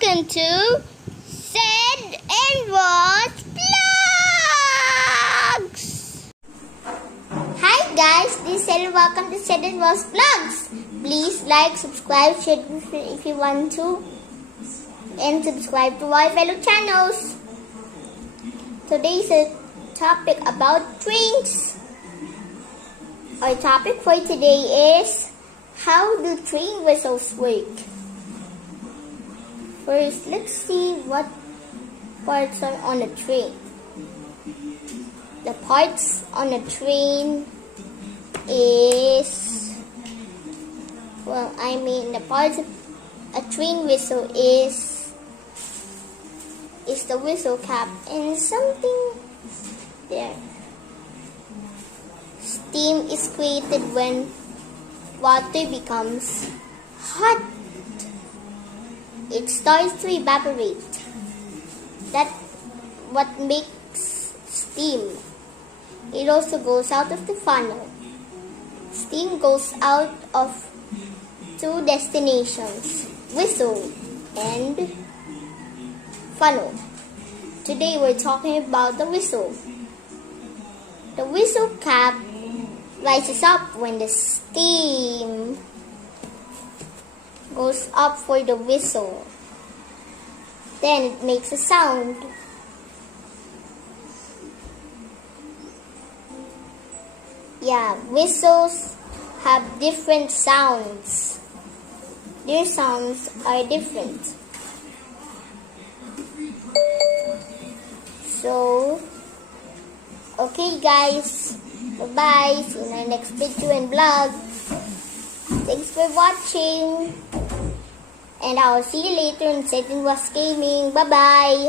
Welcome to Sid and Ross Vlogs. Hi guys, this is Sid and welcome to Sid and Ross Vlogs. Please like, subscribe, share if you want to, and subscribe to our fellow channels. Today's a topic about trains. Our topic for today is how do train whistles work? First, let's see what parts are on a train. The parts on a train is, the parts of a train whistle is the whistle cap and something there. Steam is created when water becomes hot. It starts to evaporate. That's what makes steam. It also goes out of the funnel. Steam goes out of two destinations, whistle and funnel. Today we're talking about the whistle. The whistle cap rises up when the steam goes up for the whistle. Then it makes a sound. Yeah, whistles have different sounds. Their sounds are different. So, okay guys, bye-bye. See you in our next video and vlog. Thanks for watching. And I'll see you later in Sid and Ross Gaming. Bye-bye.